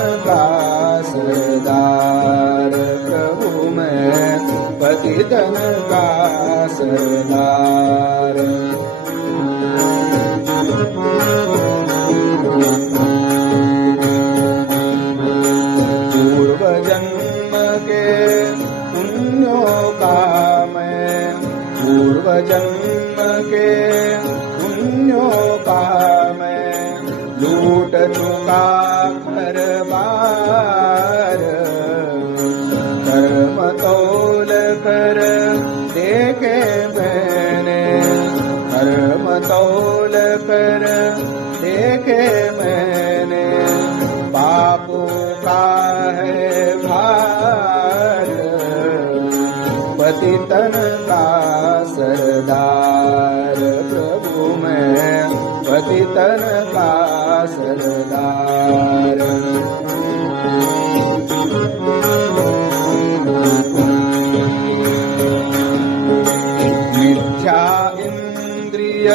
का सरदार, प्रभु मैं पतितन का सरदार। पूर्व जन्म के पुण्यों का मैं, पूर्व जन्म के पुण्यों का मैं लूट चुका बार। कर्म तौल कर देखे मैंने, कर्म तौल कर देखे मैंने, पापों का है भार। पतितन का सरदार, प्रभु मैं पतितन का सरदार। मिथ्या इंद्रिय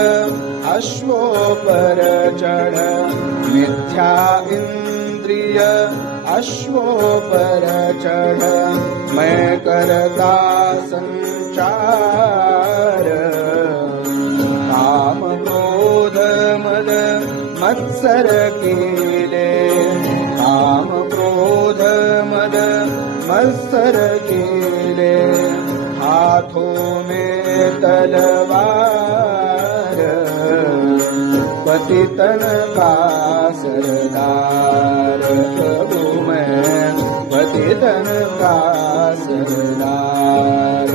अश्वों पर चढ़, मिथ्या इंद्रिय अश्वों पर चढ़, मैं करता संचार। काम क्रोध मद मत्सर कीले, काम क्रोध मद मत्सर कीले, हाथों में तलवार। पतितन का सरदार, प्रभु मैं पतितन का सरदार।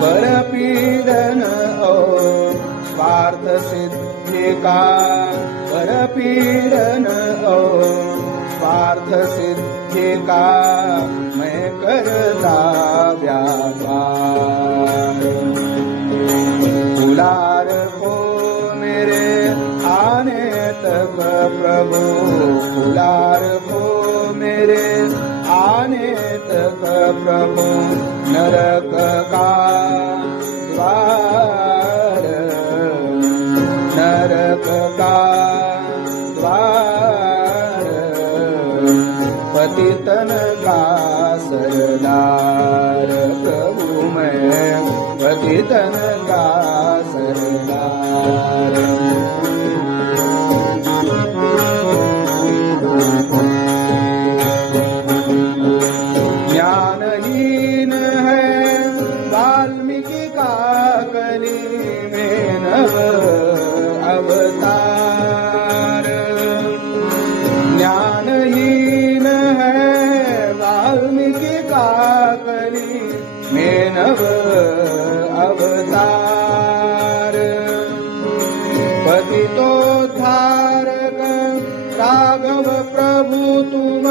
परपीड़न और स्वार्थ सिद्धि का, परपीड़न और स्वार्थ सिद्धि का मैं करता व्यापार। फुलार को मेरे आने तक प्रभु, फुलार को मेरे आने तक प्रभु, नरक का द्वार, नरक का द्वार। पतितन का सरदार, प्रभु मैं पतितन का सरदार। ज्ञानहीन है वाल्मीकि का कली में नव अवतार। ज्ञानहीन है वाल्मीकि का कली में नव अवतार। पतितोद्धारक राघव प्रभु तुम,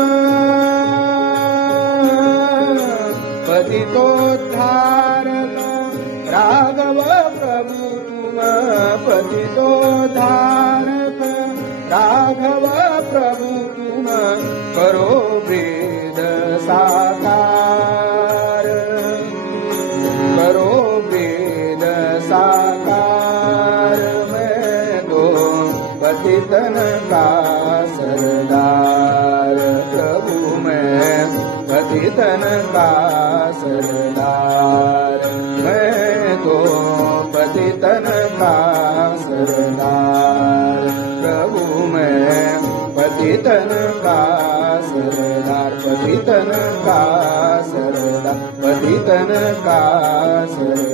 पतितोद्धारक राघव प्रभु तुम, पतितोद्धारक राघव प्रभु तुम, करो वेद साकार, करो वेद साकार। मैं तो पतितन का सरदार, प्रभु मैं पतितन का सरदार। मैं तो पतितन का सरदार, प्रभु मैं पतितन का सरदार। पतितन का सरदार, पतितन का सरदार।